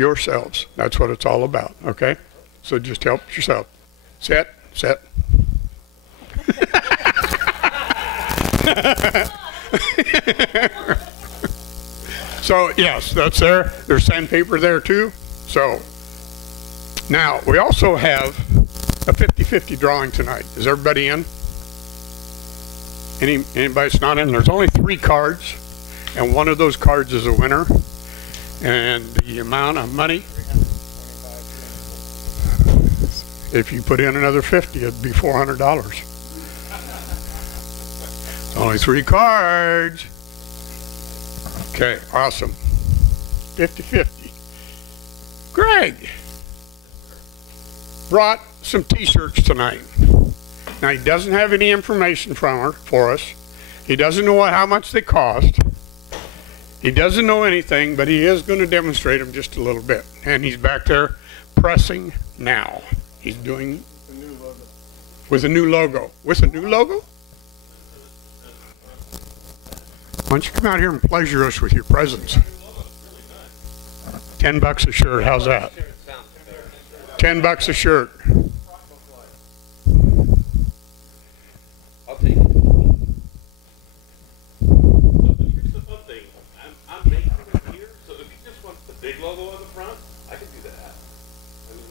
yourselves. That's what it's all about, okay? So just help yourself. Set. So, yes, that's there. There's sandpaper there, too. So, now, we also have a 50-50 drawing tonight. Is everybody in? Anybody that's not in? There's only 3 cards, and one of those cards is a winner. And the amount of money, if you put in another 50, it'd be $400. Only 3 cards. Okay, awesome. 50-50. Greg brought some t-shirts tonight. Now, he doesn't have any information for us. He doesn't know how much they cost. He doesn't know anything, but he is going to demonstrate them just a little bit. And he's back there pressing now. He's doing a new logo. With a new logo. With a new logo? Why don't you come out here and pleasure us with your presence? $10 a shirt. How's that? $10 a shirt. I'll take it. So here's the fun thing. I'm making it here, so if you just want the big logo on the front, I can do that. I mean,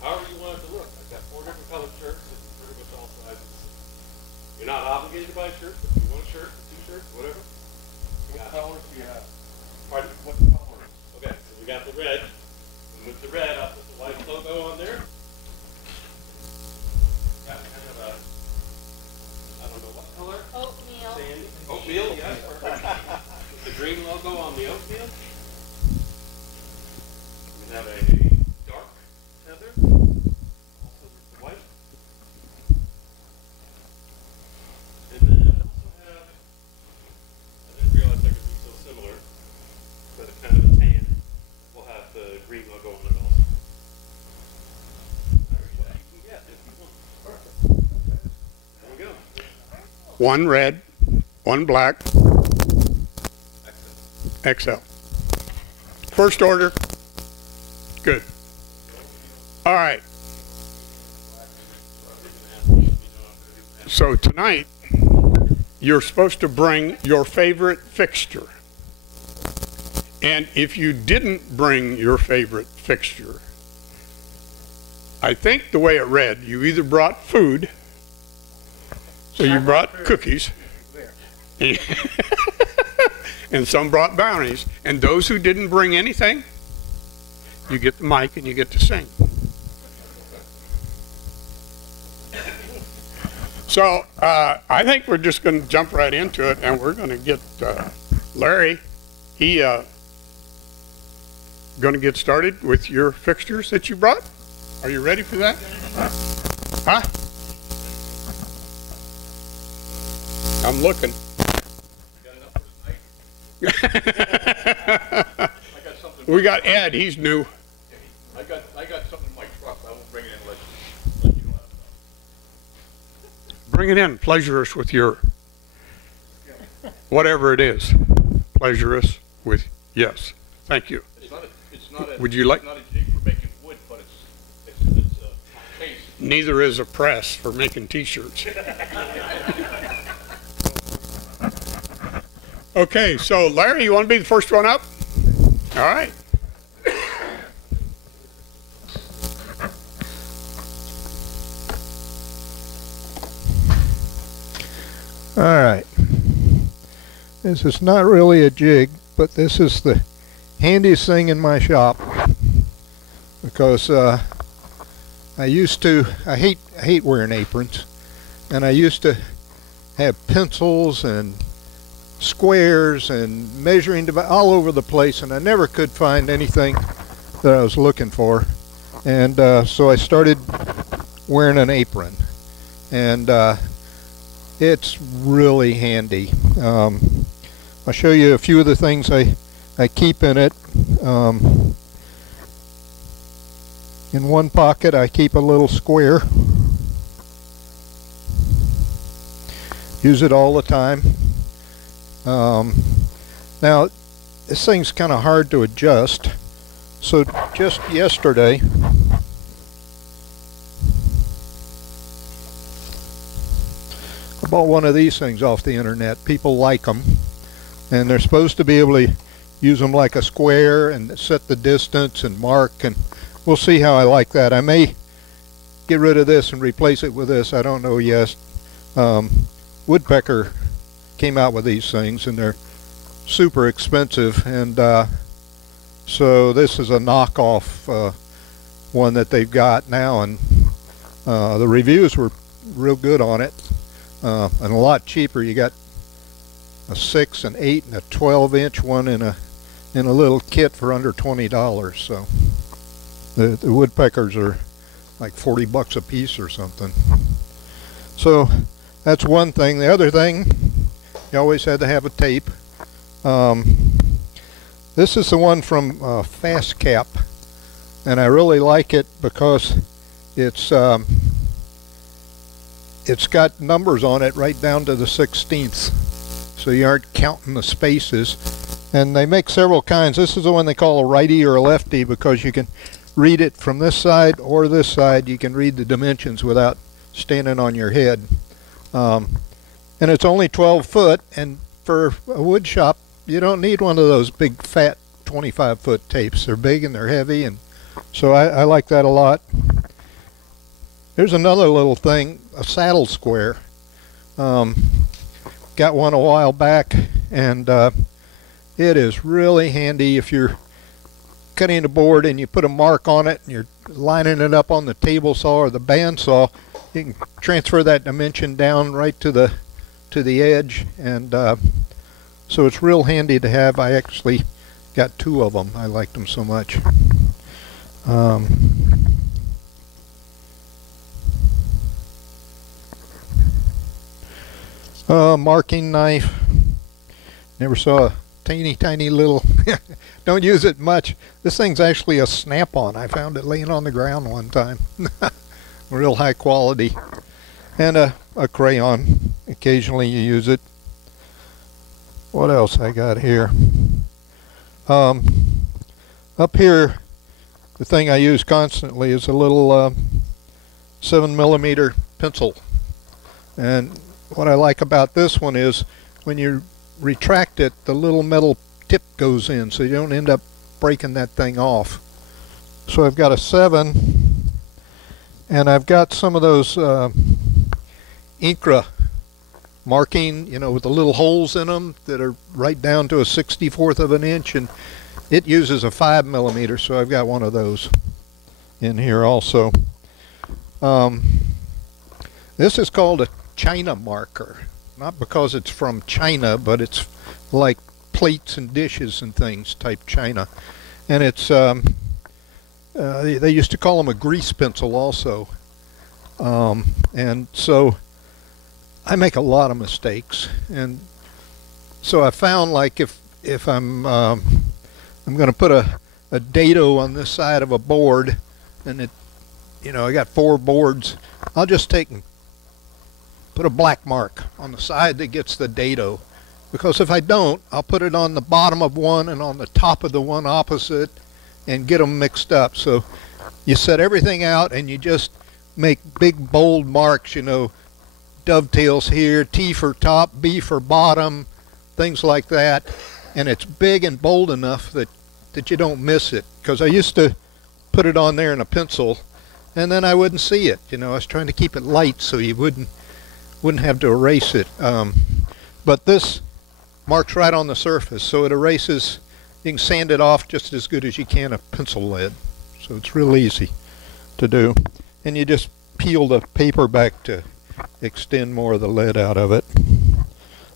however you want it to look. I've got 4 different colored shirts and pretty much all sizes. You're not obligated to buy a shirt, but if you want a shirt, 2 shirts, whatever. What colors do you have? Pardon? What colors? Okay, so we got the red. And with the red, I'll put the white logo on there. Got kind of a, I don't know what color. Oatmeal. Sandy. Oatmeal, yes, perfect. With the green logo on the oatmeal. We have a dark feather. Also with the white. And then I also have, I didn't realize they could be so similar, but it's kind of a tan. We'll have the green logo on it also. There's what you can get if you want. Perfect. There we go. 1 red, 1 black. XL. First order. Good. All right. So tonight, you're supposed to bring your favorite fixture. And if you didn't bring your favorite fixture, I think the way it read, you either brought food, so you brought cookies, and some brought brownies, and those who didn't bring anything, you get the mic and you get to sing. So I think we're just going to jump right into it, and we're going to get Larry. He going to get started with your fixtures that you brought. Are you ready for that? Huh? I'm looking. We got Ed. He's new. I got something in my truck. I won't bring it in unless you know how to. Bring it in. Pleasure us with your whatever it is. Pleasure us with yes. Thank you. Would you like? It's not a jig for making wood, but it's a case. Neither is a press for making T-shirts. Okay, so Larry, you want to be the first one up? All right. All right. This is not really a jig, but this is the handiest thing in my shop because I hate wearing aprons, and I used to have pencils and squares and measuring device all over the place, and I never could find anything that I was looking for, and so I started wearing an apron, and it's really handy. I'll show you a few of the things I keep in it. In one pocket I keep a little square. Use it all the time. Now this thing's kind of hard to adjust, So just yesterday, I bought one of these things off the internet. People like them, and they're supposed to be able to use them like a square and set the distance and mark, and we'll see how I like that. I may get rid of this and replace it with this. I don't know yet. Woodpecker came out with these things, and they're super expensive, and so this is a knockoff one that they've got now, and the reviews were real good on it, and a lot cheaper. You got a 6, an 8, and a 12-inch one in a little kit for under $20. So the woodpeckers are like 40 bucks a piece or something. So that's one thing. The other thing, you always had to have a tape. This is the one from Fast Cap, and I really like it because it's got numbers on it right down to the 16th, so you aren't counting the spaces. And they make several kinds. This is the one they call a righty or a lefty because you can read it from this side or this side. You can read the dimensions without standing on your head. And it's only 12 foot, and for a wood shop you don't need one of those big fat 25-foot tapes. They're big and they're heavy, and so I like that a lot. There's another little thing, a saddle square. Got one a while back, and it is really handy if you're cutting a board and you put a mark on it and you're lining it up on the table saw or the bandsaw. You can transfer that dimension down right to the edge, and so it's real handy to have. I actually got 2 of them. I liked them so much. Marking knife. Never saw a tiny little don't use it much. This thing's actually a snap-on. I found it laying on the ground one time. Real high quality. And a crayon. Occasionally you use it. What else I got here? Up here, the thing I use constantly is a little 7mm pencil. And what I like about this one is when you retract it, the little metal tip goes in, so you don't end up breaking that thing off. So I've got a 7, and I've got some of those Incra marking, you know, with the little holes in them that are right down to a 64th of an inch, and it uses a 5mm, so I've got one of those in here also. This is called a China marker, not because it's from China, but it's like plates and dishes and things type China, and it's they used to call them a grease pencil also, and so I make a lot of mistakes, and so I found, like, if I'm going to put a dado on this side of a board, and it, you know, I got 4 boards, I'll just take and put a black mark on the side that gets the dado, because if I don't, I'll put it on the bottom of one and on the top of the one opposite and get them mixed up. So you set everything out and you just make big bold marks, you know, dovetails here, T for top, B for bottom, things like that, and it's big and bold enough that you don't miss it, because I used to put it on there in a pencil and then I wouldn't see it. You know, I was trying to keep it light so you wouldn't have to erase it, but this marks right on the surface, so it erases. You can sand it off just as good as you can a pencil lead, so it's real easy to do. And you just peel the paper back to extend more of the lead out of it.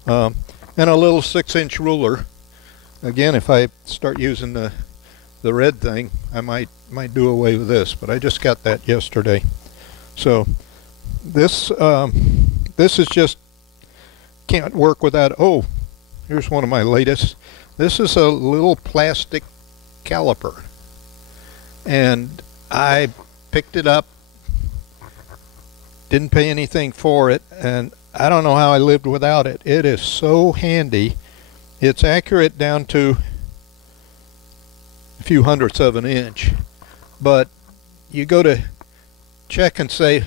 And a little 6-inch ruler. Again, if I start using the red thing, I might do away with this, but I just got that yesterday. So this is just, can't work without. Oh, here's one of my latest. This is a little plastic caliper, and I picked it up, didn't pay anything for it, and I don't know how I lived without it. It is so handy. It's accurate down to, few hundredths of an inch. But you go to check and say,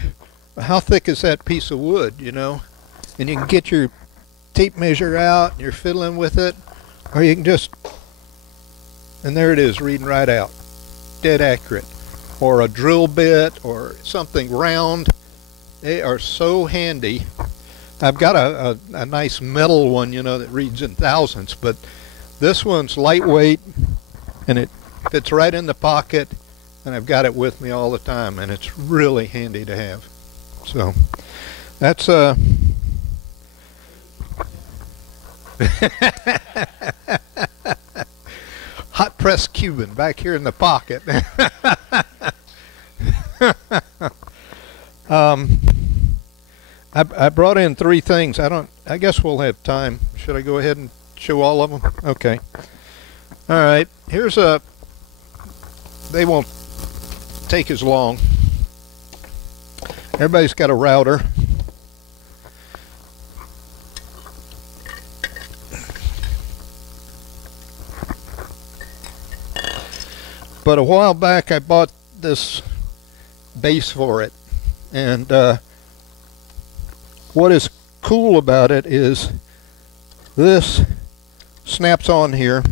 how thick is that piece of wood, you know? And you can get your tape measure out and you're fiddling with it, or you can just, and there it is, reading right out, dead accurate. Or a drill bit or something round. They are so handy. I've got a nice metal one, you know, that reads in thousandths, but this one's lightweight and it fits right in the pocket, and I've got it with me all the time, and it's really handy to have. So that's hot press Cuban back here in the pocket. I brought in 3 things. I guess we'll have time. Should I go ahead and show all of them? Okay. All right. Here's they won't take as long. Everybody's got a router. But a while back I bought this base for it, and what is cool about it is this snaps on here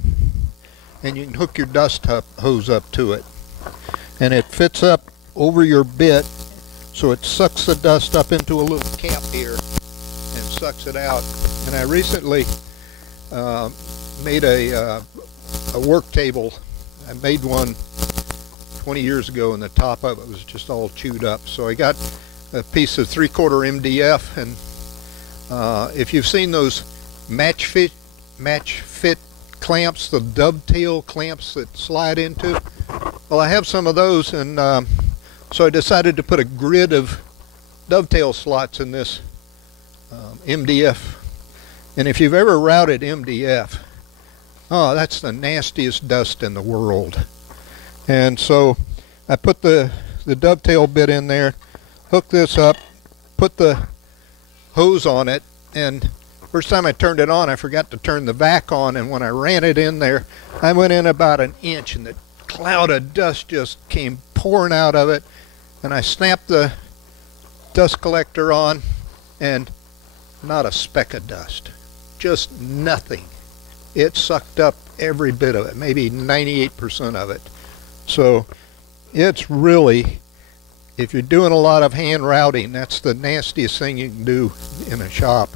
and you can hook your dust hose up to it, and it fits up over your bit, so it sucks the dust up into a little cap here and sucks it out. And I recently made a work table. I made one 20 years ago, and the top of it was just all chewed up. So I got a piece of 3/4 MDF, and if you've seen those match fit clamps, the dovetail clamps that slide into, well, I have some of those, and so I decided to put a grid of dovetail slots in this MDF. And if you've ever routed MDF, oh, that's the nastiest dust in the world. And so I put the dovetail bit in there, hooked this up, put the hose on it, and first time I turned it on, I forgot to turn the vac on, and when I ran it in there, I went in about an inch, and the cloud of dust just came pouring out of it. And I snapped the dust collector on, and not a speck of dust, just nothing. It sucked up every bit of it, maybe 98% of it. So it's really, if you're doing a lot of hand routing, that's the nastiest thing you can do in a shop.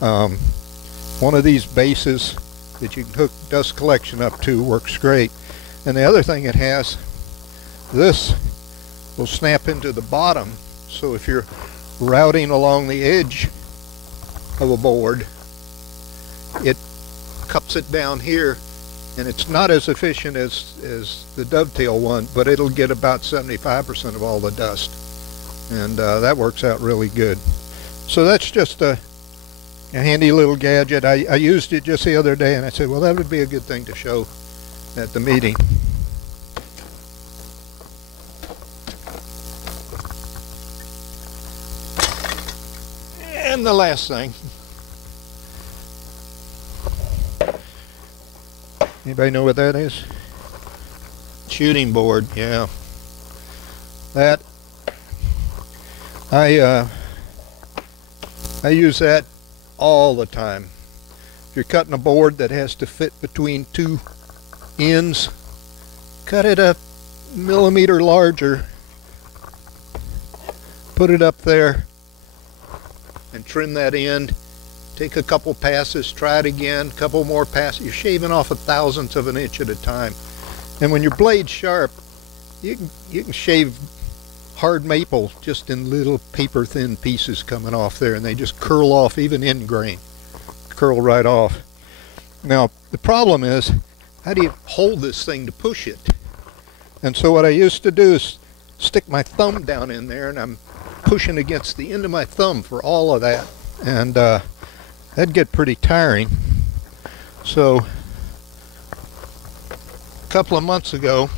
One of these bases that you can hook dust collection up to works great. And the other thing it has, this will snap into the bottom, so if you're routing along the edge of a board, it cups it down here, and it's not as efficient as the dovetail one, but it'll get about 75% of all the dust, and that works out really good. So that's just a handy little gadget. I used it just the other day, and I said, well, that would be a good thing to show at the meeting. And the last thing, anybody know what that is? Shooting board, yeah. That I use that all the time. If you're cutting a board that has to fit between 2 ends, cut it a millimeter larger, put it up there, and trim that end. Take a couple passes, try it again, couple more passes. You're shaving off 1/1000th of an inch at a time. And when your blade's sharp, you can shave hard maple just in little paper thin pieces coming off there, and they just curl off, even in grain. Curl right off. Now the problem is, how do you hold this thing to push it? And so what I used to do is stick my thumb down in there, and I'm pushing against the end of my thumb for all of that, and that'd get pretty tiring. So a couple of months ago,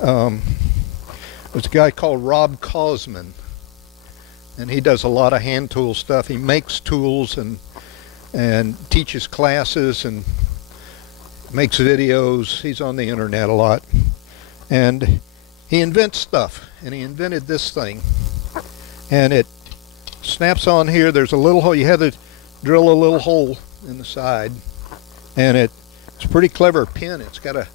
there's a guy called Rob Cosman, and he does a lot of hand tool stuff. He makes tools and teaches classes, and makes videos. He's on the internet a lot. And he invents stuff. And he invented this thing. And it snaps on here. There's a little hole. You have to drill a little hole in the side. And it's a pretty clever pin. It's got a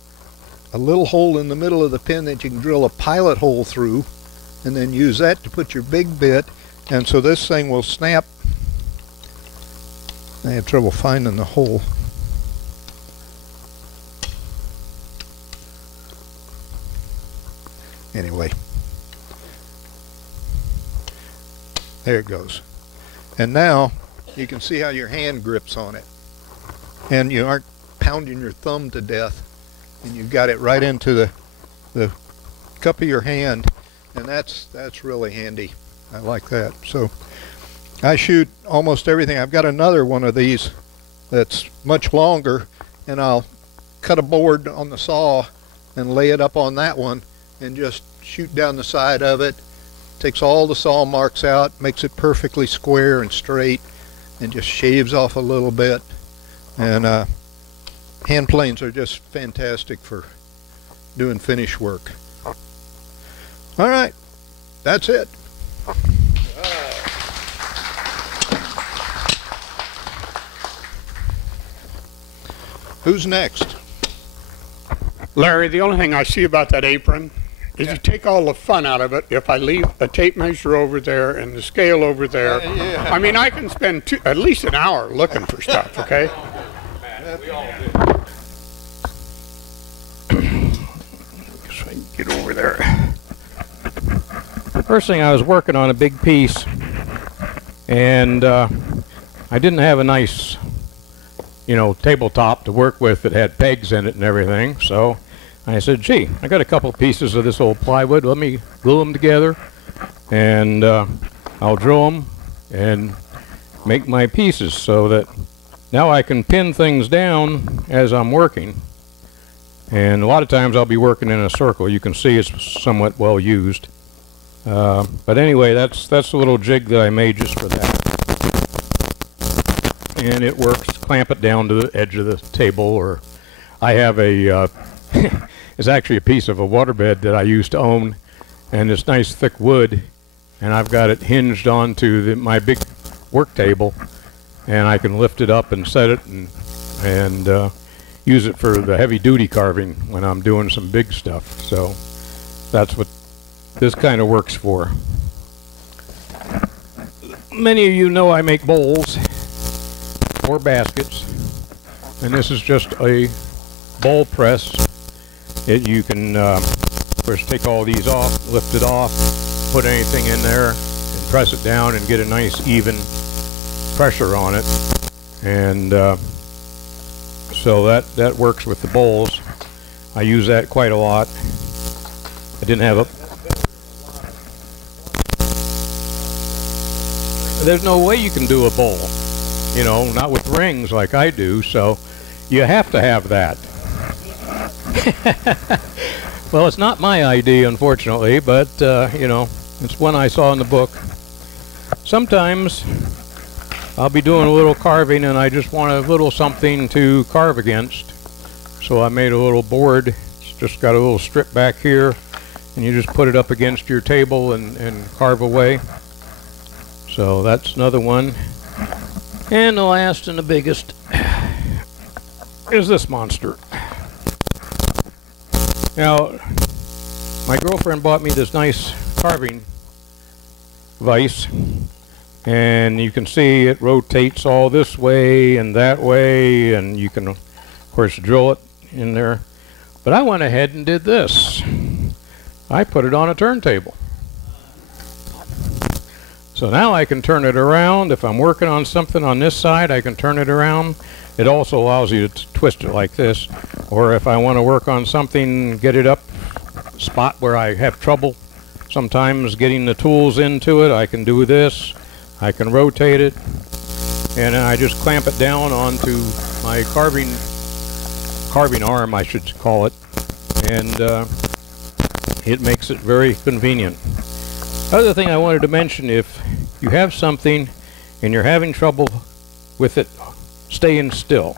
little hole in the middle of the pin that you can drill a pilot hole through. And then use that to put your big bit. And so this thing will snap. I had trouble finding the hole. Anyway, there it goes. And now you can see how your hand grips on it. And you aren't pounding your thumb to death. And you've got it right into the cup of your hand. And that's really handy. I like that. So I shoot almost everything. I've got another one of these that's much longer, and I'll cut a board on the saw and lay it up on that one and just shoot down the side of it. Takes all the saw marks out, makes it perfectly square and straight, and just shaves off a little bit. And hand planes are just fantastic for doing finish work. All right, that's it. Who's next? Larry, the only thing I see about that apron is you take all the fun out of it if I leave a tape measure over there and the scale over there. Yeah. I mean, I can spend at least an hour looking for stuff, okay? We all do. So I can get over there. First thing, I was working on a big piece, and I didn't have a nice, tabletop to work with that had pegs in it and everything. So I said, gee, I got a couple pieces of this old plywood. Let me glue them together, and I'll drill them and make my pieces so that now I can pin things down as I'm working. And a lot of times I'll be working in a circle. You can see it's somewhat well used. But anyway, that's a little jig that I made just for that. And it works. Clamp it down to the edge of the table, or I have a it's actually a piece of a waterbed that I used to own, and it's nice thick wood, and I've got it hinged onto my big work table, and I can lift it up and set it and use it for the heavy duty carving when I'm doing some big stuff. So that's what this kind of works for. Many of you know I make bowls or baskets, and this is just a bowl press. You can of course take all these off, lift it off, put anything in there and press it down and get a nice even pressure on it. And so that works with the bowls. I use that quite a lot. I didn't have there's no way you can do a bowl, not with rings like I do, so you have to have that. Well, it's not my idea, unfortunately, but it's one I saw in the book. Sometimes I'll be doing a little carving and I just want a little something to carve against, so I made a little board. It's just got a little strip back here, and you just put it up against your table and carve away. So that's another one. And the last and the biggest is this monster. Now, my girlfriend bought me this nice carving vise, and you can see it rotates all this way and that way, and you can of course drill it in there. But I went ahead and did this. I put it on a turntable. So now I can turn it around. If I'm working on something on this side, I can turn it around. It also allows you to twist it like this. Or if I want to work on something, get it up, spot where I have trouble sometimes getting the tools into it, I can do this. I can rotate it, and then I just clamp it down onto my carving arm, I should call it, and it makes it very convenient. Other thing I wanted to mention, if you have something and you're having trouble with it staying still,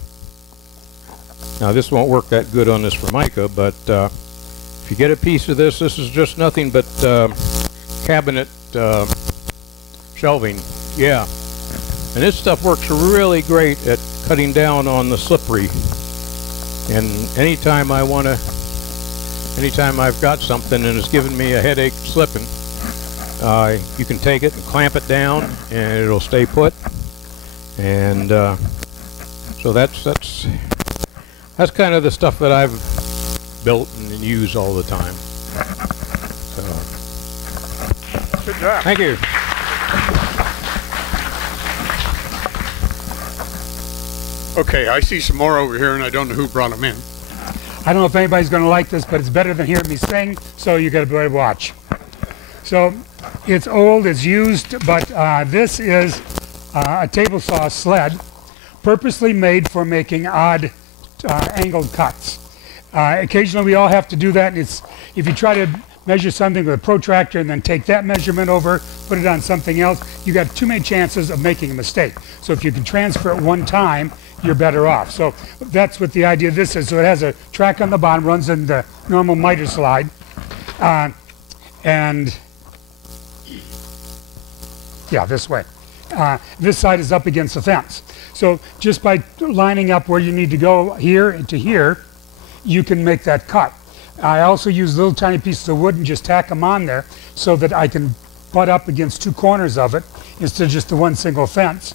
Now this won't work that good on this Formica, but if you get a piece of this is just nothing but cabinet shelving. Yeah. And this stuff works really great at cutting down on the slippery. And anytime I've got something and it's giving me a headache slipping, you can take it and clamp it down and it'll stay put. And so that's kind of the stuff that I've built and use all the time. So, Good job. thank you. Okay, I see some more over here, and I don't know who brought them in. I don't know if anybody's going to like this, but it's better than hearing me sing, so you got to watch. So it's old, it's used, but this is a table saw sled, purposely made for making odd angled cuts. Occasionally we all have to do that, and it's, if you try to measure something with a protractor and then take that measurement over, put it on something else, you got too many chances of making a mistake. So if you can transfer it one time, you're better off. So that's what the idea of this is. So it has a track on the bottom, runs in the normal miter slide, and yeah, this way. This side is up against the fence. So just by lining up where you need to go here and to here, you can make that cut. I also use little tiny pieces of wood and just tack them on there so that I can butt up against two corners of it instead of just the one single fence.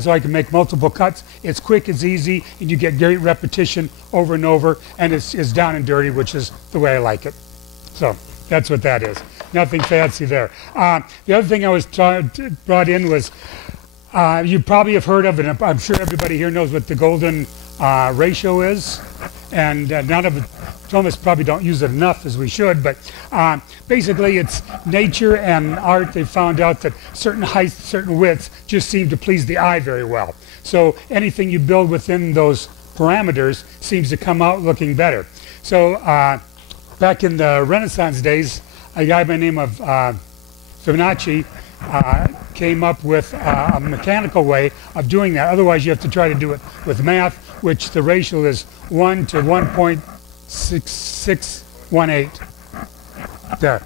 So I can make multiple cuts. It's quick, it's easy, and you get great repetition over and over, and it's down and dirty, which is the way I like it. So that's what that is. Nothing fancy there. The other thing I was brought in was, you probably have heard of it, and I'm sure everybody here knows what the golden ratio is, and none of it, some of us probably don't use it enough as we should, but basically it's nature and art. They've found out that certain heights, certain widths just seem to please the eye very well. So anything you build within those parameters seems to come out looking better. So back in the Renaissance days, a guy by the name of Fibonacci came up with a mechanical way of doing that. Otherwise you have to try to do it with math, which the ratio is 1 to 1.6618 there,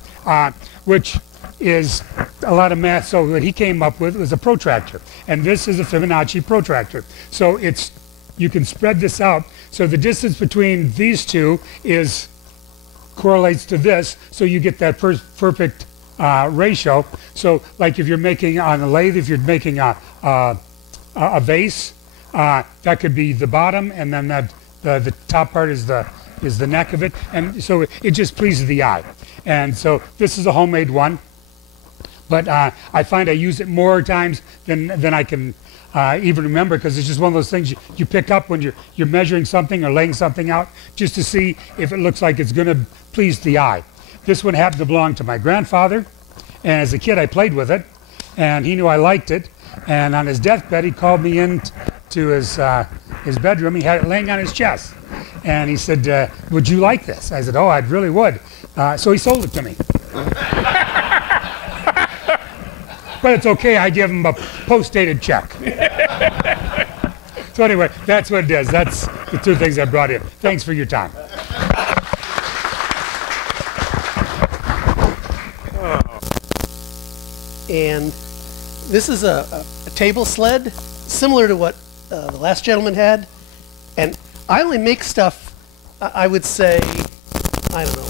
which is a lot of math. So what he came up with was a protractor, and this is a Fibonacci protractor. So it's, you can spread this out, so the distance between these two is correlates to this, so you get that perfect ratio. So like if you're making on a lathe, if you're making a vase, that could be the bottom, and then that the top part is the neck of it, and so it just pleases the eye. And so this is a homemade one, but I find I use it more times than I can even remember, because it's just one of those things you pick up when you're measuring something or laying something out, just to see if it looks like it's going to please the eye. This one happened to belong to my grandfather, and as a kid I played with it, and he knew I liked it, and on his deathbed he called me in to his bedroom. He had it laying on his chest, and he said, would you like this? I said, oh, I really would. So he sold it to me. But it's okay, I give him a post-dated check. So anyway, that's what it is. That's the two things I brought in. Thanks for your time. And this is a table sled, similar to what the last gentleman had. And I only make stuff, I would say, I don't know,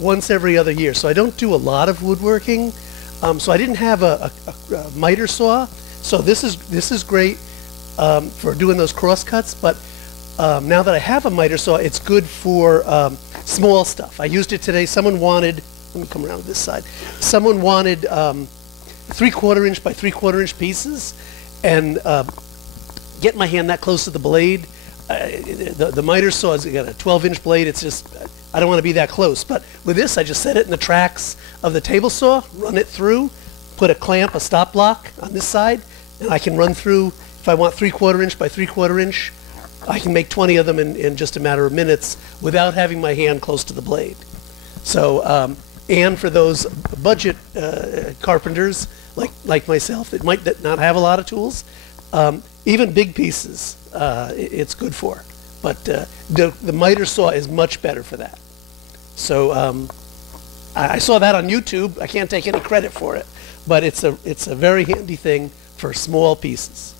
once every other year. So I don't do a lot of woodworking. So I didn't have a miter saw. So this is great for doing those cross cuts. But now that I have a miter saw, it's good for small stuff. I used it today. Someone wanted, let me come around to this side. Someone wanted 3/4 inch by 3/4 inch pieces, and get my hand that close to the blade. The miter saw has got a 12-inch blade. It's just, I don't want to be that close. But with this, I just set it in the tracks of the table saw, run it through, put a clamp, a stop block on this side, and I can run through. If I want 3/4 inch by 3/4 inch, I can make 20 of them in just a matter of minutes without having my hand close to the blade. So, and for those budget carpenters like myself that might not have a lot of tools, even big pieces it's good for. But the miter saw is much better for that. So I saw that on YouTube. I can't take any credit for it, but it's a very handy thing for small pieces.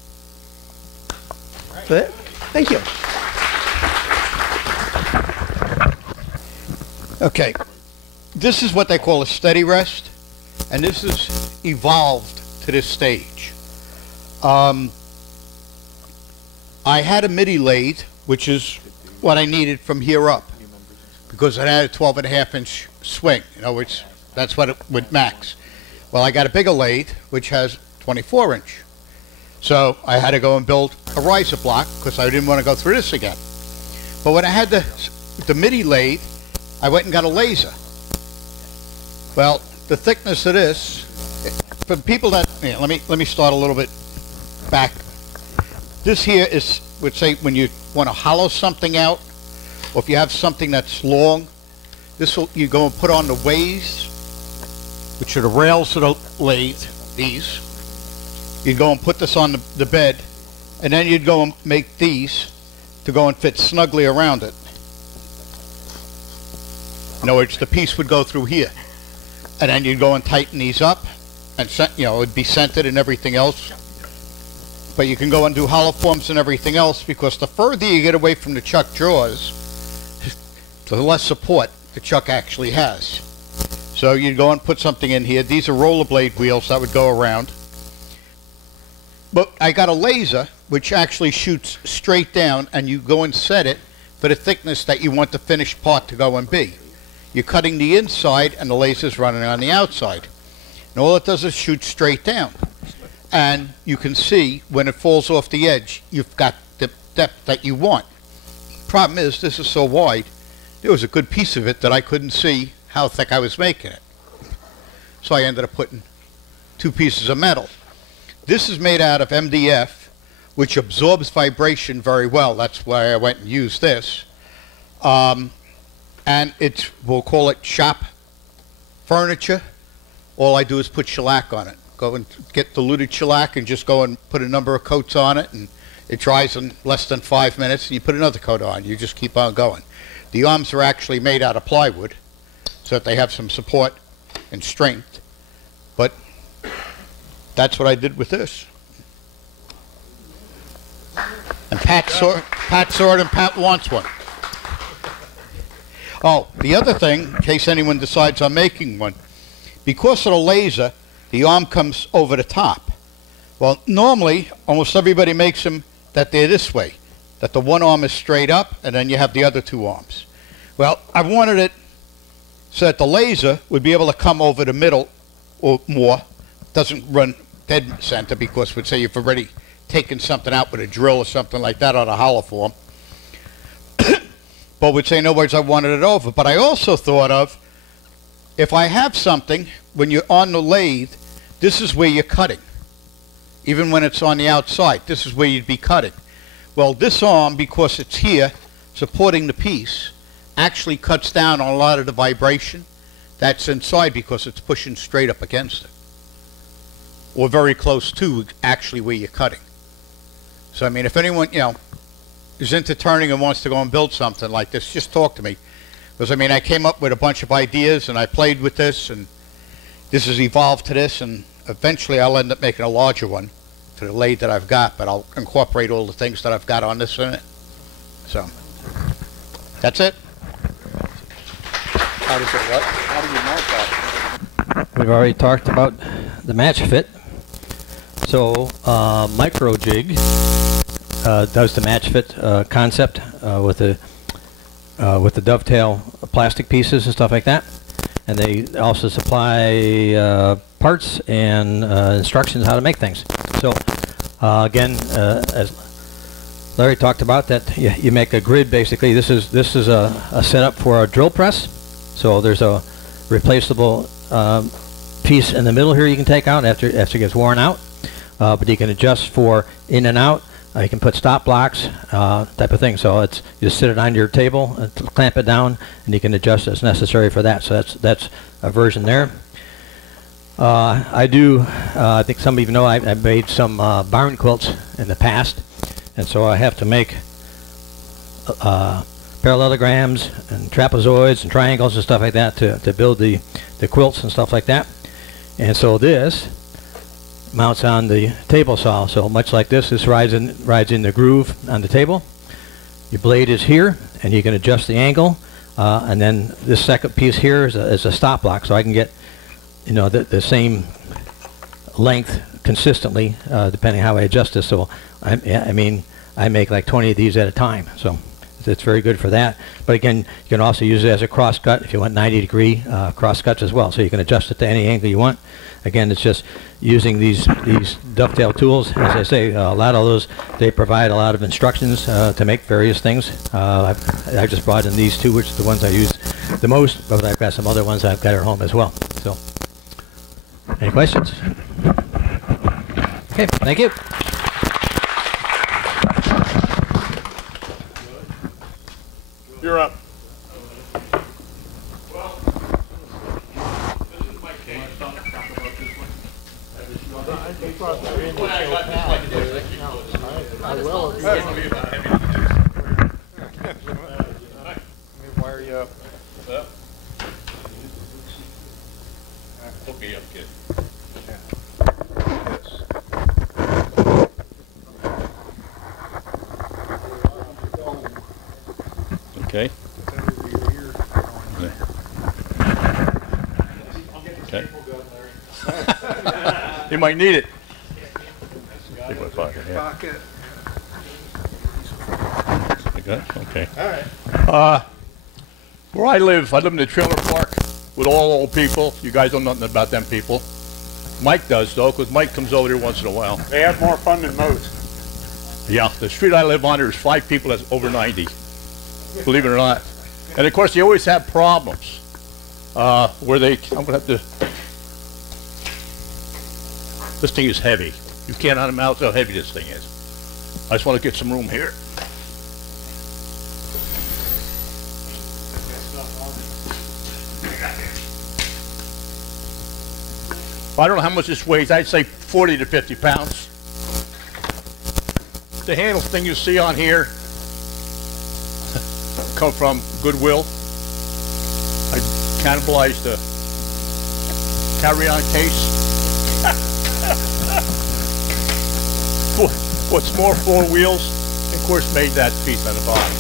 Right. Thank you. Okay, this is what they call a steady rest, and this has evolved to this stage. I had a midi lathe, which is what I needed from here up, because it had a 12.5-inch swing. You know, that's what it would max. Well, I got a bigger lathe, which has 24-inch. So I had to go and build a riser block because I didn't want to go through this again. But when I had the midi lathe, I went and got a laser. Well, the thickness of this, for people that, yeah, let me start a little bit back. This here is, would say, when you want to hollow something out, or if you have something that's long, this will, you go and put on the ways, which are the rails of the lathe, these. You'd go and put this on the bed, and then you'd go and make these to go and fit snugly around it. In other words, the piece would go through here, and then you'd go and tighten these up, and you know, it'd be centered and everything else. But you can go and do hollow forms and everything else, because the further you get away from the chuck jaws, the less support the chuck actually has. So you'd go and put something in here. These are rollerblade wheels that would go around. But I got a laser which actually shoots straight down, and you go and set it for the thickness that you want the finished part to go and be. You're cutting the inside and the laser's running on the outside. And all it does is shoot straight down. And you can see when it falls off the edge, you've got the depth that you want. Problem is, this is so wide, there was a good piece of it that I couldn't see how thick I was making it. So I ended up putting 2 pieces of metal. This is made out of MDF, which absorbs vibration very well. That's why I went and used this. And it's, we'll call it shop furniture. All I do is put shellac on it. Go and get diluted shellac and just go and put a number of coats on it, and it dries in less than 5 minutes, and you put another coat on. You just keep on going. The arms are actually made out of plywood so that they have some support and strength. But that's what I did with this. And Pat saw it, and Pat wants one. Oh, the other thing, in case anyone decides on making one, because of the laser, the arm comes over the top. Well, normally, almost everybody makes them that they're this way, that the one arm is straight up, and then you have the other 2 arms. Well, I wanted it so that the laser would be able to come over the middle or more. Doesn't run dead center, because we'd say you've already taken something out with a drill or something like that on a hollow form. But we'd say, in other words, I wanted it over. But I also thought of, if I have something, when you're on the lathe, this is where you're cutting. Even when it's on the outside, this is where you'd be cutting. Well, this arm, because it's here, supporting the piece, actually cuts down on a lot of the vibration that's inside, because it's pushing straight up against it. Or very close to actually where you're cutting. So, I mean, if anyone, you know, is into turning and wants to go and build something like this, just talk to me. Because, I mean, I came up with a bunch of ideas, and I played with this, and this has evolved to this, and eventually I'll end up making a larger one for the lathe that I've got, but I'll incorporate all the things that I've got on this in it. So, that's it. How does it work? How do you mount that? We've already talked about the match fit. So, Micro Jig does the match fit concept with the dovetail plastic pieces and stuff like that, and they also supply parts and instructions how to make things. So, again, as Larry talked about, that you make a grid basically. This is a setup for a drill press. So there's a replaceable piece in the middle here you can take out after it gets worn out, but you can adjust for in and out. You can put stop blocks, type of thing. So it's, you just sit it on your table and clamp it down, and you can adjust as necessary for that. So that's a version there. I think some of you know I've made some barn quilts in the past, and so I have to make parallelograms and trapezoids and triangles and stuff like that to build the quilts and stuff like that. And so this mounts on the table saw. So much like this rides in the groove on the table. Your blade is here, and you can adjust the angle. And then this second piece here is a stop block, so I can get, you know, the same length consistently, depending how I adjust this. So I mean, I make like 20 of these at a time. So it's very good for that. But again, you can also use it as a cross cut if you want 90-degree cross cuts as well. So you can adjust it to any angle you want. Again, it's just using these dovetail tools. As I say, a lot of those, they provide a lot of instructions to make various things. I've just brought in these two, which are the ones I use the most, but I've got some other ones I've got at home as well. So, any questions? Okay, thank you. You're up. I will if you wire you up. Hook me up, kid. Okay. Okay. You might need it. Take my pocket, yeah. Like that? Okay. All right. Where I live in a trailer park with all old people. You guys don't know nothing about them people. Mike does, though, because Mike comes over here once in a while. They have more fun than most. Yeah, the street I live on, there's 5 people that's over 90. Believe it or not. And of course, they always have problems where they, I'm going to have to, this thing is heavy. You can't unmount how heavy this thing is. I just want to get some room here. I don't know how much this weighs. I'd say 40 to 50 pounds. The handle thing you see on here come from Goodwill. I cannibalized the carry-on case. What's more, 4 wheels, and of course made that piece on the bottom.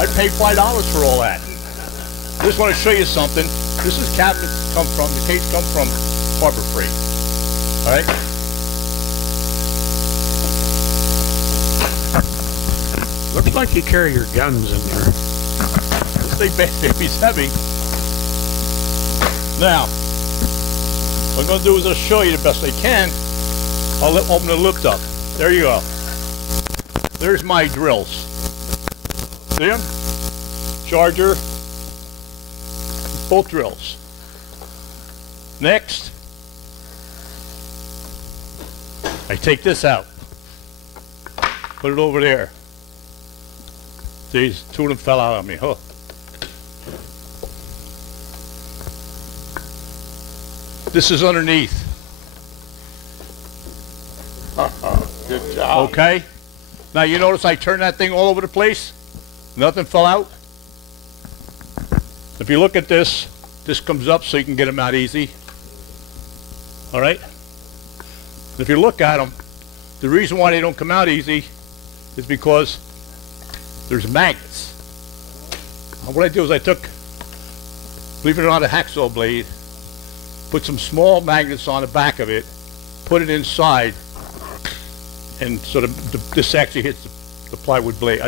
I'd pay $5 for all that. I just want to show you something. This is cabinet come from, the case come from Harbor Freight. All right? Looks like you carry your guns in there. This thing baby's heavy. Now, what I'm going to do is I'll show you the best I can. I'll open the lift up. There you go. There's my drills. See them? Charger. Both drills. Next, I take this out. Put it over there. See, 2 of them fell out on me. Huh. This is underneath. Good job. Okay? Now you notice I turned that thing all over the place? Nothing fell out? If you look at this, this comes up so you can get them out easy. All right? If you look at them, the reason why they don't come out easy is because there's magnets. What I do is I took, believe it or not, a hacksaw blade, put some small magnets on the back of it, put it inside, and so this actually hits the plywood blade,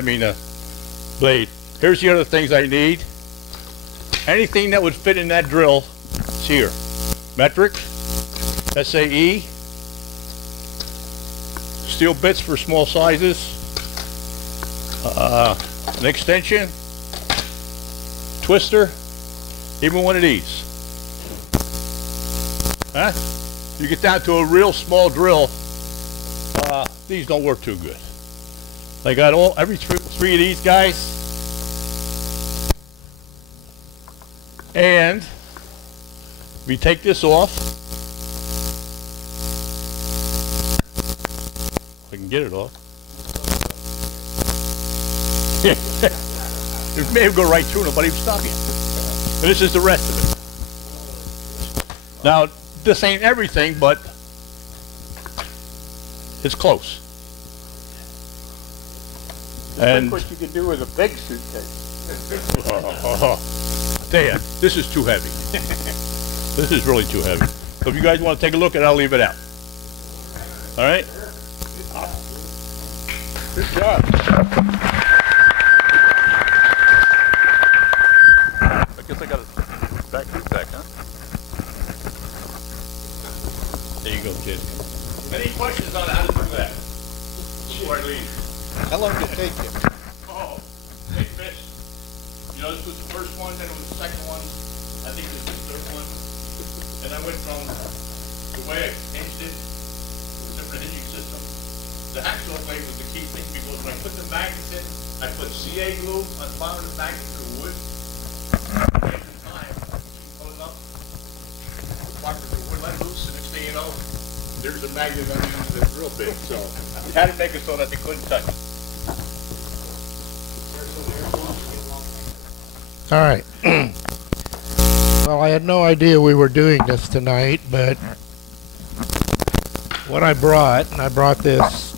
blade. Here's the other things I need. Anything that would fit in that drill is here. Metric, SAE, steel bits for small sizes, an extension, twister, even one of these. Huh? You get down to a real small drill, these don't work too good. I got every three of these guys. And we take this off. If I can get it off. It may go right through, nobody will stop you. And this is the rest of it. Now, this ain't everything, but it's close. And Look what you can do with a big suitcase. tell you, this is too heavy. This is really too heavy. So if you guys want to take a look at it, I'll leave it out. All right? Good job. I guess I got a back, huh? There you go, kid. Any questions on how to do that? Before I leave. How long did it take you? Oh, big fish. You know, this was the first one, then it was the second one. I think this was the third one. And I went from the way I changed it to a different hinging system. The hacksaw blade was the key thing because when I put the magnets in, I put CA glue on the bottom of the magnet to the wood. Every time, pull it up, the part of the wood let loose, and next thing you know, there's a magnet on the end that's real big. So we had to make it so that they couldn't touch it. All right. Well, I had no idea we were doing this tonight, but what I brought, and I brought this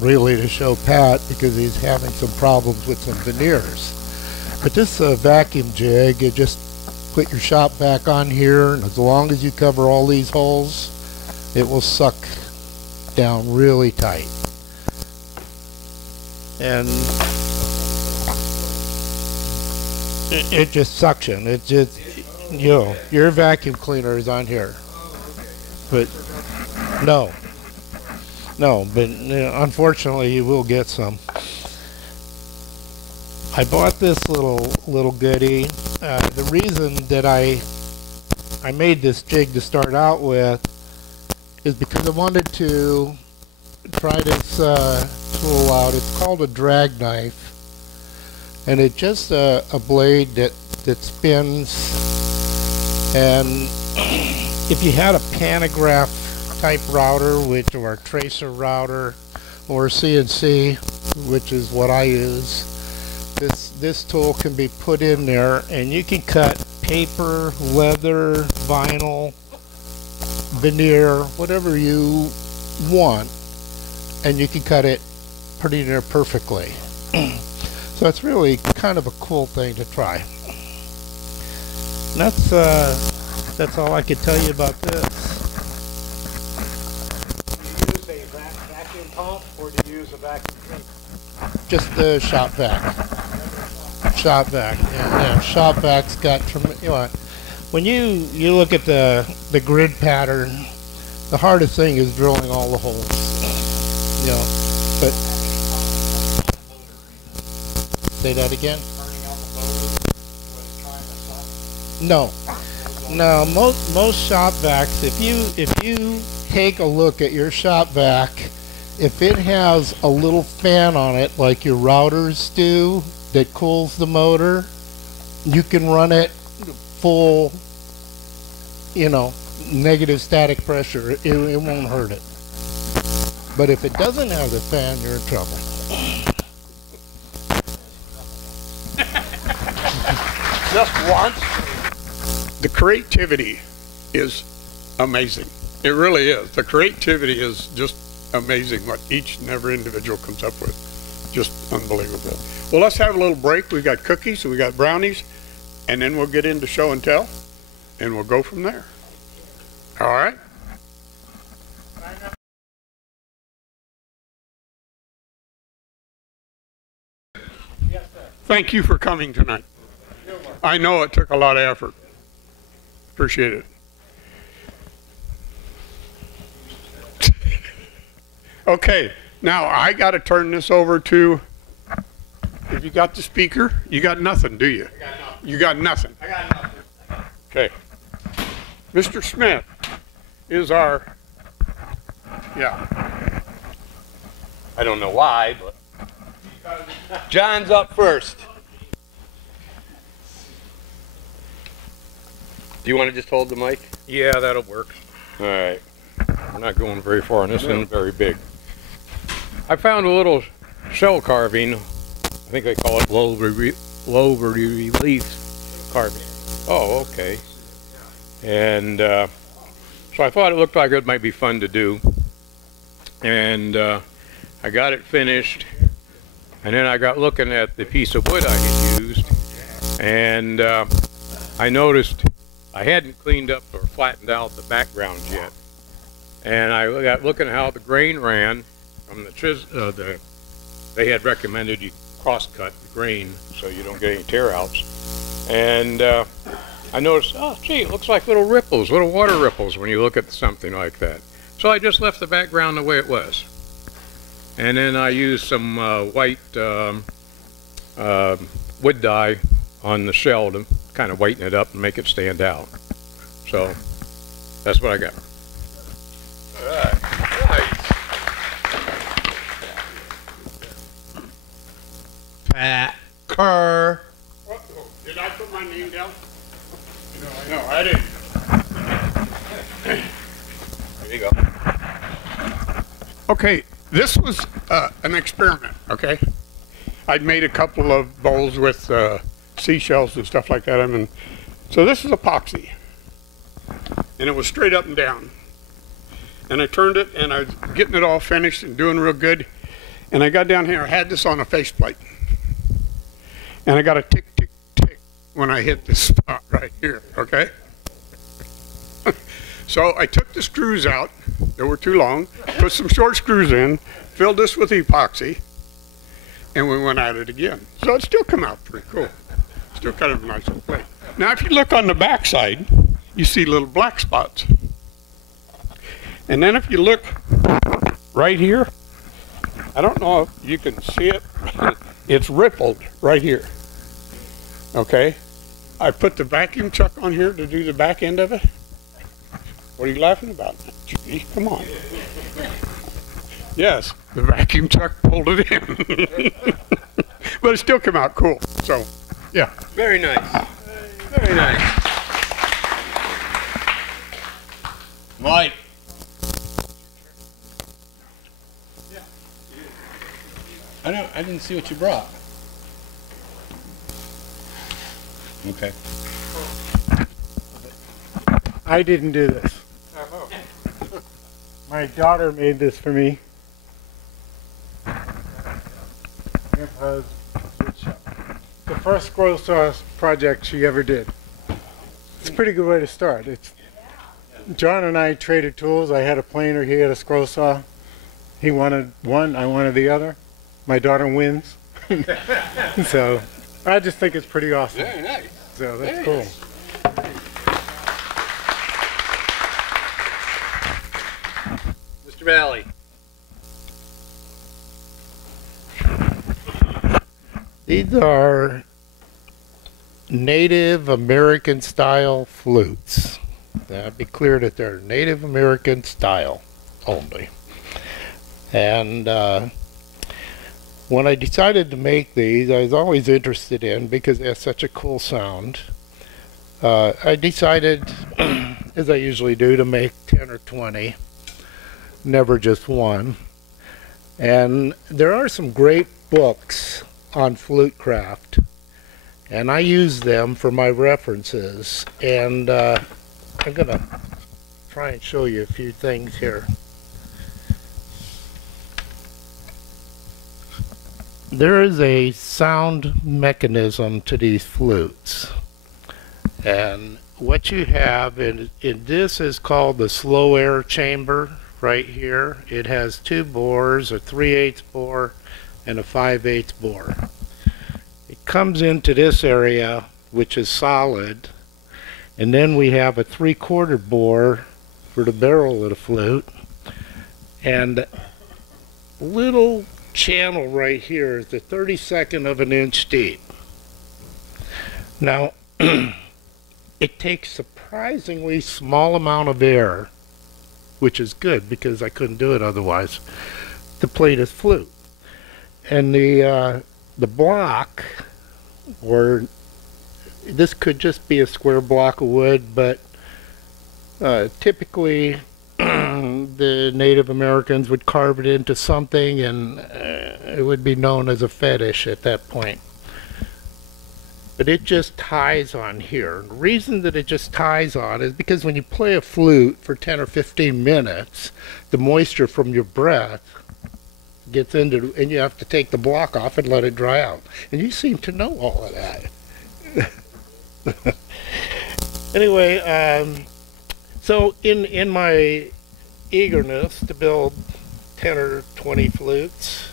really to show Pat because he's having some problems with some veneers. But this vacuum jig, you just put your shop vac on here, and as long as you cover all these holes, it will suck down really tight. And it just suction. It just, you know, your vacuum cleaner is on here. But no, but unfortunately you will get some. I bought this little goodie. The reason that I made this jig to start out with is because I wanted to try this tool out. It's called a drag knife. And it's just a blade that spins, and if you had a pantograph type router, or a tracer router, or CNC, which is what I use, this tool can be put in there, and you can cut paper, leather, vinyl, veneer, whatever you want, and you can cut it pretty near perfectly. So it's really kind of a cool thing to try. And that's all I could tell you about this. Do you use a vacuum pump or do you use a vacuum cleaner? Just the shop vac. Shop vac. Yeah, shop vac's got when you look at the grid pattern, the hardest thing is drilling all the holes. You know, but say that again? No. Most shop vacs, if you take a look at your shop vac, if it has a little fan on it like your routers do that cools the motor, you can run it full, you know, negative static pressure. It won't hurt it. But if it doesn't have the fan, you're in trouble. Just once. The creativity is amazing. It really is. The creativity is just amazing what each and every individual comes up with. Just unbelievable. Well, let's have a little break. We've got cookies and we got brownies, and then we'll get into show and tell, and we'll go from there. All right? Thank you for coming tonight. I know it took a lot of effort. Appreciate it. Okay, now I got to turn this over to, if you got the speaker, you got nothing, do you? I got nothing. You got nothing. I got nothing. Okay. Mr. Smith is our, yeah. I don't know why, but John's up first. Do you want to just hold the mic? Yeah, that'll work. All right. We're not going very far, and this isn't very big. I found a little shell carving I think they call it low relief carbon. Oh, okay. And so I thought it looked like it might be fun to do. And I got it finished. And then I got looking at the piece of wood I had used. And I noticed I hadn't cleaned up or flattened out the background yet. And I got looking at how the grain ran from the they had recommended you cross-cut the grain so you don't get any tear-outs. And I noticed, oh, gee, it looks like little ripples, little water ripples when you look at something like that. So I just left the background the way it was. And then I used some white wood dye on the shell to kind of whiten it up and make it stand out. So that's what I got. All right. Pat Kerr. Did I put my name down? No, I didn't. There you go. Okay, this was an experiment, okay? I'd made a couple of bowls with seashells and stuff like that. I mean, so this is epoxy. And it was straight up and down. And I turned it, and I was getting it all finished and doing real good. And I got down here, I had this on a faceplate. And I got a tick, tick, tick when I hit this spot right here, okay? So I took the screws out, they were too long, put some short screws in, filled this with epoxy, and we went at it again. So it still come out pretty cool. Still kind of a nice little plate. Now if you look on the back side, you see little black spots. And then if you look right here, I don't know if you can see it, it's rippled right here. Okay? I put the vacuum chuck on here to do the back end of it. What are you laughing about? Gee, come on. Yes, the vacuum chuck pulled it in. But it still came out cool. So, yeah. Very nice. Very nice. Mike. I didn't see what you brought. Okay. I didn't do this. My daughter made this for me. Grandpa's wood shop. The first scroll saw project she ever did. It's a pretty good way to start. John and I traded tools. I had a planer, he had a scroll saw. He wanted one, I wanted the other. My daughter wins. So I just think it's pretty awesome. Very nice. So that's cool. Mr. Valley. These are Native American style flutes. Now, be clear that they're Native American style only. And when I decided to make these, I was always interested in, because they have such a cool sound, I decided, as I usually do, to make 10 or 20, never just one. And there are some great books on flute craft, and I use them for my references. And I'm going to try and show you a few things here. There is a sound mechanism to these flutes, and what you have in this is called the slow air chamber right here. It has two bores, a 3/8 bore and a 5/8 bore. It comes into this area, which is solid, and then we have a 3/4 bore for the barrel of the flute, and little channel right here is a 32nd of an inch deep. Now it takes surprisingly small amount of air, which is good because I couldn't do it otherwise, to play this flute. And the block, or this could just be a square block of wood, but typically the Native Americans would carve it into something, and it would be known as a fetish at that point. But it just ties on here. The reason that it just ties on is because when you play a flute for 10 or 15 minutes, the moisture from your breath gets into, and you have to take the block off and let it dry out. And you seem to know all of that. Anyway, so in my eagerness to build 10 or 20 flutes,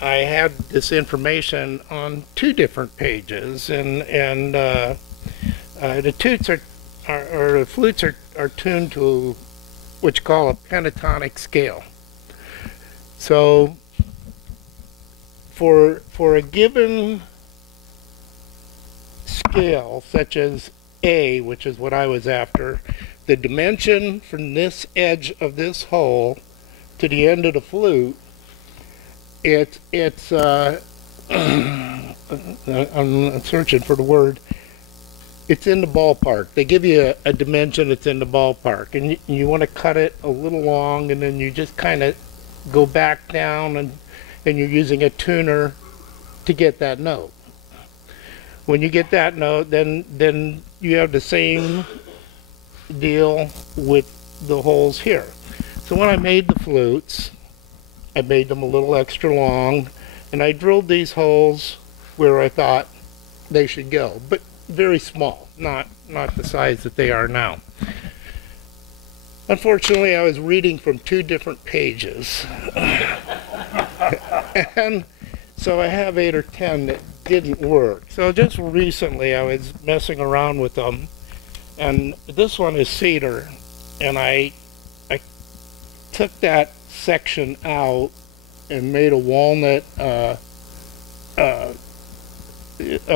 I had this information on 2 different pages, and the toots or the flutes are tuned to what you call a pentatonic scale. So for a given scale, such as A, which is what I was after, the dimension from this edge of this hole to the end of the flute, it's I'm searching for the word. It's in the ballpark. They give you a dimension that's in the ballpark, and you want to cut it a little long, and then you just kind of go back down, and you're using a tuner to get that note. When you get that note, then you have the same deal with the holes here. So when I made the flutes, I made them a little extra long, and I drilled these holes where I thought they should go, but very small, not the size that they are now. Unfortunately, I was reading from 2 different pages, and so I have 8 or 10 that didn't work. So just recently I was messing around with them, and this one is cedar, and I took that section out and made a walnut a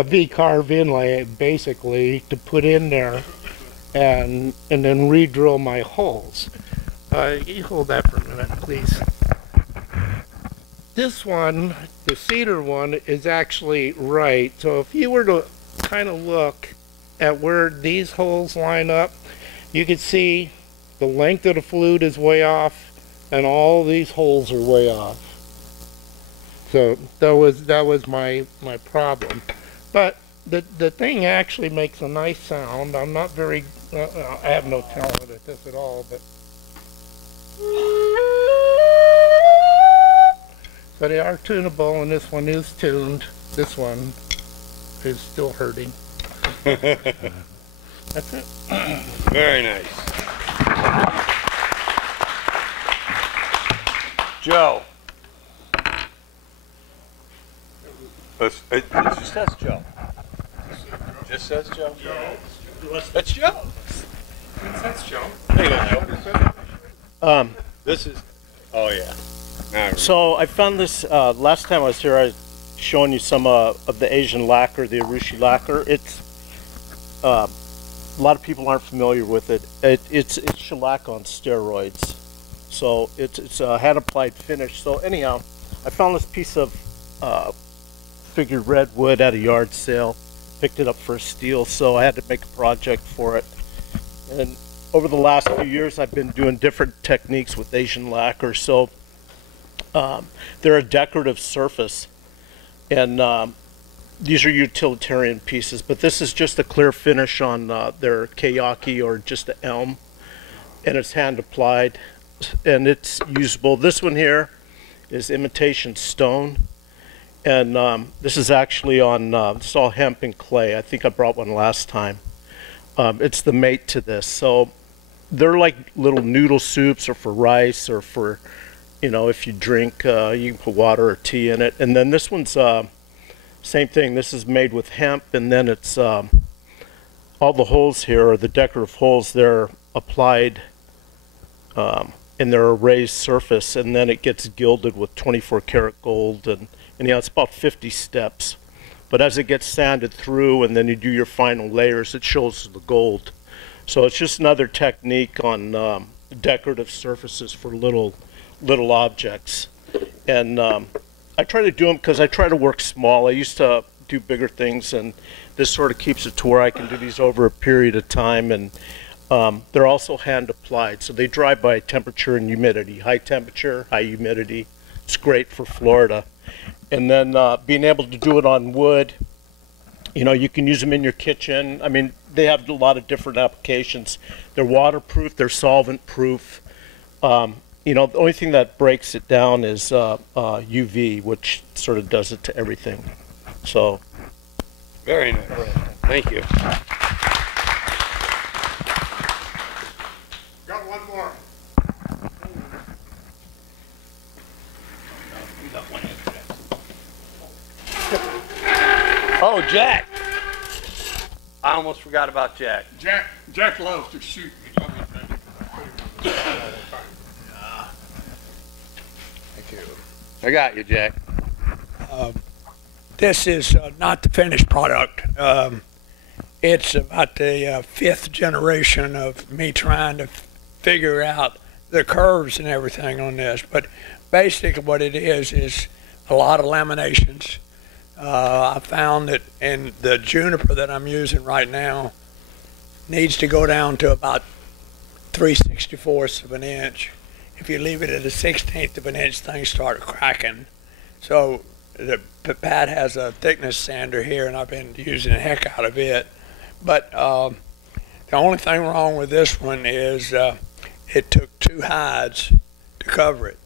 V-carve inlay basically to put in there, and then re-drill my holes. You hold that for a minute, please. This one, the cedar one, is actually right. So if you were to kind of look at where these holes line up, you can see the length of the flute is way off, and all these holes are way off. So that was my problem. But the thing actually makes a nice sound. I'm not very, I have no talent at this at all, but. So they are tunable, and this one is tuned. This one is still hurting. That's it. Very nice. Joe. It just says Joe. Just says Joe? That's Joe. That's Joe. There you go, Joe. This is, oh yeah. So I found this, last time I was here, I was showing you some of the Asian lacquer, the Urushi lacquer. It's, a lot of people aren't familiar with it. It's shellac on steroids. So it's a hand-applied finish. So anyhow, I found this piece of figured red wood at a yard sale, picked it up for a steal, so I had to make a project for it. And over the last few years, I've been doing different techniques with Asian lacquer. So they're a decorative surface, and these are utilitarian pieces, but this is just a clear finish on their keyaki or just an elm, and it's hand applied, and it's usable. This one here is imitation stone, and this is actually on, it's all hemp and clay. I think I brought one last time. It's the mate to this. So they're like little noodle soups, or for rice, or for, you know, if you drink, you can put water or tea in it. And then this one's same thing. This is made with hemp, and then it's all the holes here are the decorative holes. They're applied in their raised surface, and then it gets gilded with 24 karat gold, and yeah, it's about 50 steps. But as it gets sanded through, and then you do your final layers, it shows the gold. So it's just another technique on decorative surfaces for little objects. And I try to do them because I try to work small. I used to do bigger things, and this sort of keeps it to where I can do these over a period of time. And They're also hand applied, so they dry by temperature and humidity. High temperature, high humidity. It's great for Florida. And then being able to do it on wood, you know, you can use them in your kitchen. I mean, they have a lot of different applications. They're waterproof, they're solvent proof. You know, the only thing that breaks it down is UV, which sort of does it to everything. So. Very nice. Thank you. Got one more. Oh, Jack. I almost forgot about Jack. Jack loves to shoot. Thank you. I got you, Jack. This is not the finished product. It's about the fifth generation of me trying to figure out the curves and everything on this. But basically what it is a lot of laminations. I found that in the juniper that I'm using right now needs to go down to about 3/64 of an inch. If you leave it at a 1/16 of an inch, things start cracking. So the pad has a thickness sander here, and I've been using the heck out of it. But the only thing wrong with this one is it took 2 hides to cover it.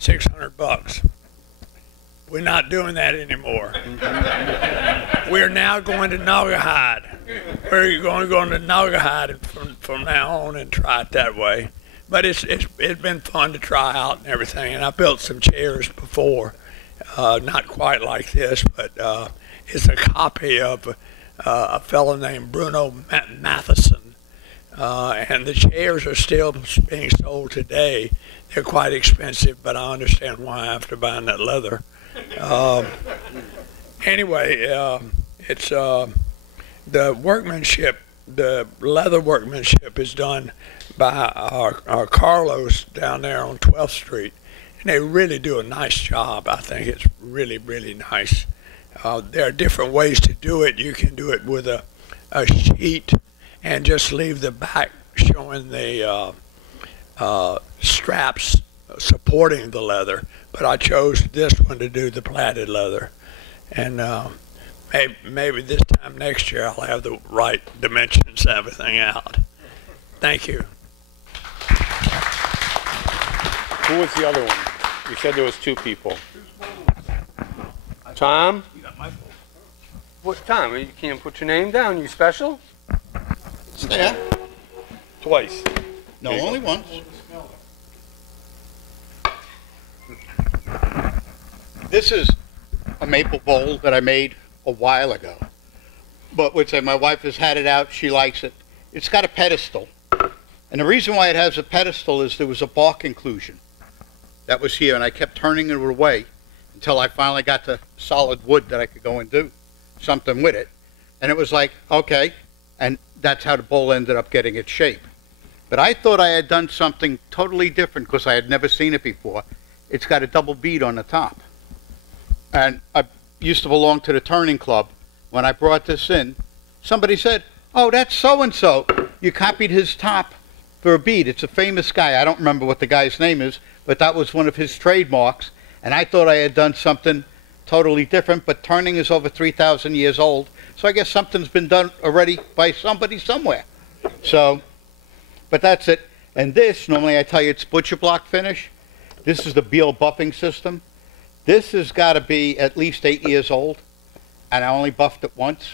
$600. We're not doing that anymore. We're now going to Naugahyde. We're going to go to Naugahyde from now on and try it that way. But it's been fun to try out and everything. And I built some chairs before, not quite like this, but it's a copy of a fellow named Bruno Matheson. And the chairs are still being sold today. They're quite expensive, but I understand why after buying that leather. Anyway, it's the workmanship, the leather workmanship is done by our Carlos down there on 12th Street, and they really do a nice job. I think it's really, really nice. There are different ways to do it. You can do it with a sheet and just leave the back showing the straps supporting the leather, but I chose this one to do the plaited leather. And maybe this time next year I'll have the right dimensions and everything out. Thank you. Who was the other one? You said there was 2 people. Tom? What Tom? You can't put your name down. You special? Yeah. Twice. No, only once. This is a maple bowl that I made a while ago. But would say my wife has had it out, she likes it. It's got a pedestal. And the reason why it has a pedestal is there was a bark inclusion that was here, and I kept turning it away until I finally got to solid wood that I could go and do something with it. And it was like, okay, and that's how the bowl ended up getting its shape. But I thought I had done something totally different because I had never seen it before. It's got a double bead on the top. And I used to belong to the turning club. When I brought this in, somebody said, oh, that's so-and-so. You copied his top for a bead. It's a famous guy. I don't remember what the guy's name is, but that was one of his trademarks. And I thought I had done something totally different, but turning is over 3,000 years old. So I guess something's been done already by somebody somewhere. So, but that's it. And this, normally I tell you it's butcher block finish. This is the Beal buffing system. This has got to be at least 8 years old, and I only buffed it once.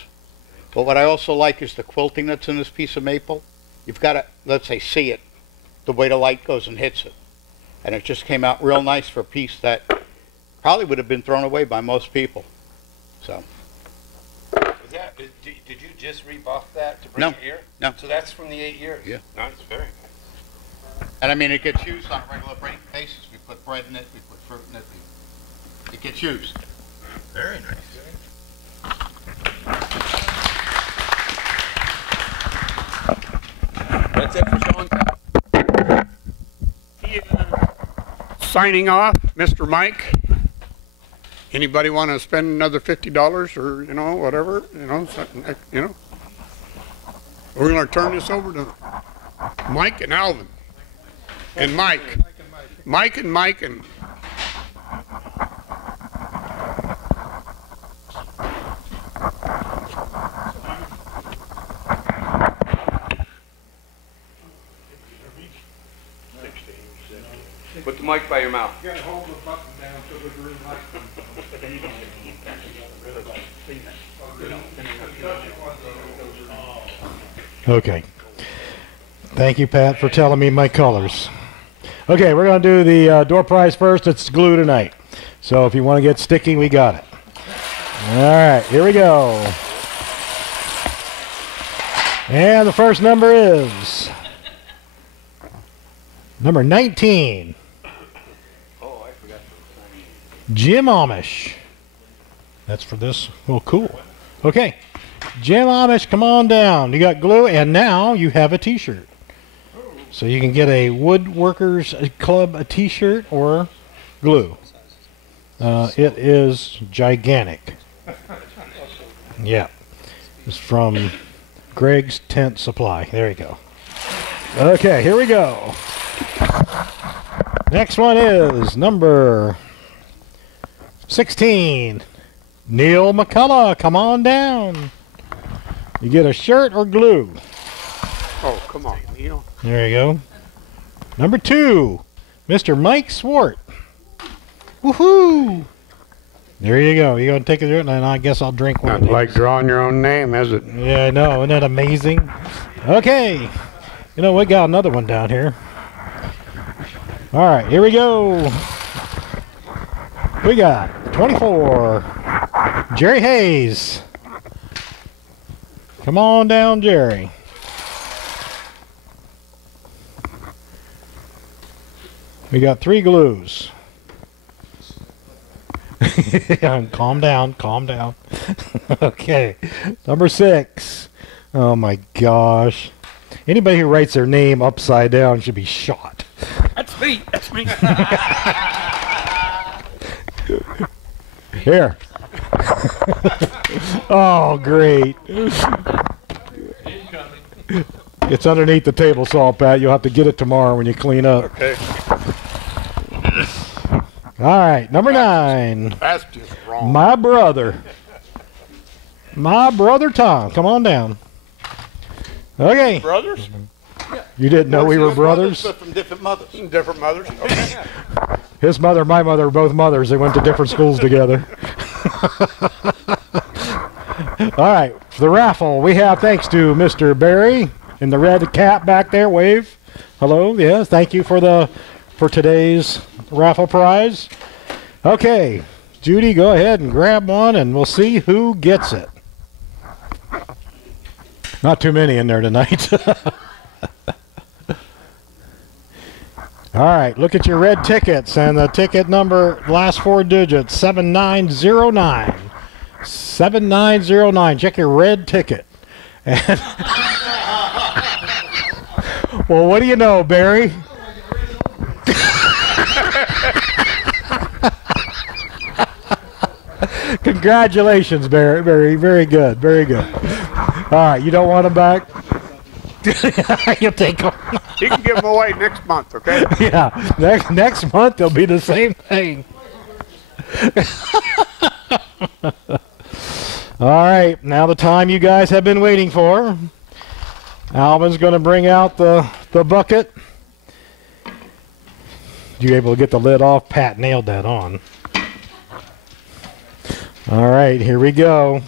But what I also like is the quilting that's in this piece of maple. You've got to, let's say, see it, the way the light goes and hits it. And it just came out real nice for a piece that probably would have been thrown away by most people. So. Did you just rebuff that to bring it here? No. So that's from the 8 years? Yeah. Nice, very nice. And I mean, it gets used on a regular basis. We put bread in it, we put fruit in it. It gets used. Very nice. That's it for show and tell. Signing off, Mr. Mike. Anybody want to spend another $50 or, whatever, something, We're going to turn this over to Mike and Alvin. And Mike. Mike and Mike and... Put the mic by your mouth. You got to hold the button down so the green light comes on. Okay. Thank you, Pat, for telling me my colors. Okay, we're going to do the door prize first. It's glue tonight. So if you want to get sticky, we got it. All right, here we go. And the first number is number 19. Jim Amish. That's for this. Oh, cool. Okay. Jim Amish, come on down. You got glue, and now you have a T-shirt. So you can get a Woodworkers Club a T-shirt or glue. It is gigantic. Yeah. It's from Greg's Tent Supply. There you go. Okay, here we go. Next one is number 16. Neil McCullough, come on down. You get a shirt or glue. Oh, come on, Neil. There you go. Number 2, Mr. Mike Swart. Woohoo! There you go. You're going to take it, and I guess I'll drink one. Not like drawing your own name, is it? Yeah, I know. Isn't that amazing? Okay. You know, we got another one down here. All right, here we go. We got 24. Jerry Hayes. Come on down, Jerry. We got 3 glues. Calm down, calm down. Okay, number 6. Oh my gosh. Anybody who writes their name upside down should be shot. That's me, that's me. Here. Oh, great. It's underneath the table saw, Pat. You'll have to get it tomorrow when you clean up. Okay. All right, number 9. That's just wrong. My brother. My brother Tom. Come on down. Okay. Brothers? You didn't know we were brothers? But from different mothers. Different mothers? Okay. His mother, my mother, are both mothers. They went to different schools together. All right, for the raffle, we have, thanks to Mr. Barry in the red cap back there, wave. Hello, yes, thank you for today's raffle prize. Okay, Judy, go ahead and grab one, and we'll see who gets it. Not too many in there tonight. All right, look at your red tickets, and the ticket number, last 4 digits, 7909. 7909. Check your red ticket. And well, what do you know, Barry? Congratulations, Barry. Very good. Very good. All right, you don't want them back? You'll take them. You can give them away next month, okay? Yeah, next month they'll be the same thing. All right, now the time you guys have been waiting for. Alvin's going to bring out the bucket. You able to get the lid off? Pat nailed that on. All right, here we go.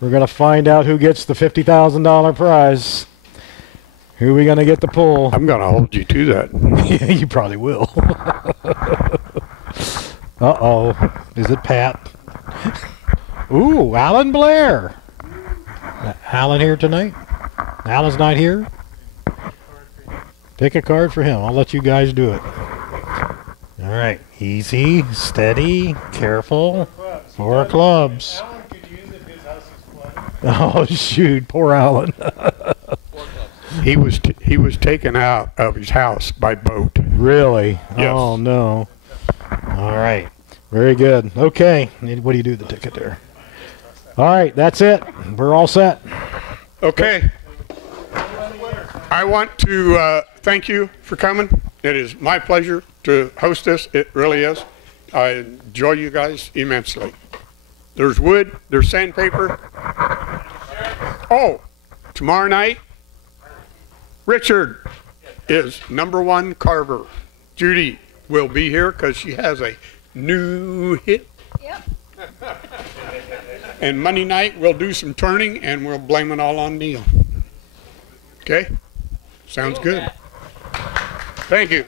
We're going to find out who gets the $50,000 prize. Who are we going to get to pull? I'm going to hold you to that. Yeah, you probably will. Uh-oh. Is it Pat? Ooh, Alan Blair. Alan here tonight? Alan's not here? Pick a card for him. I'll let you guys do it. All right. Easy, steady, careful. 4 clubs. Oh, shoot. Poor Alan. He was taken out of his house by boat. Really? Yes. Oh, no. All right. Very good. Okay. What do you do with the ticket there? All right. That's it. We're all set. Okay. I want to thank you for coming. It is my pleasure to host this. It really is. I enjoy you guys immensely. There's wood, there's sandpaper. Oh, tomorrow night, Richard is #1 carver. Judy will be here because she has a new hit. Yep. And Monday night, we'll do some turning, and we'll blame it all on Neil. Okay? Sounds good. Thank you.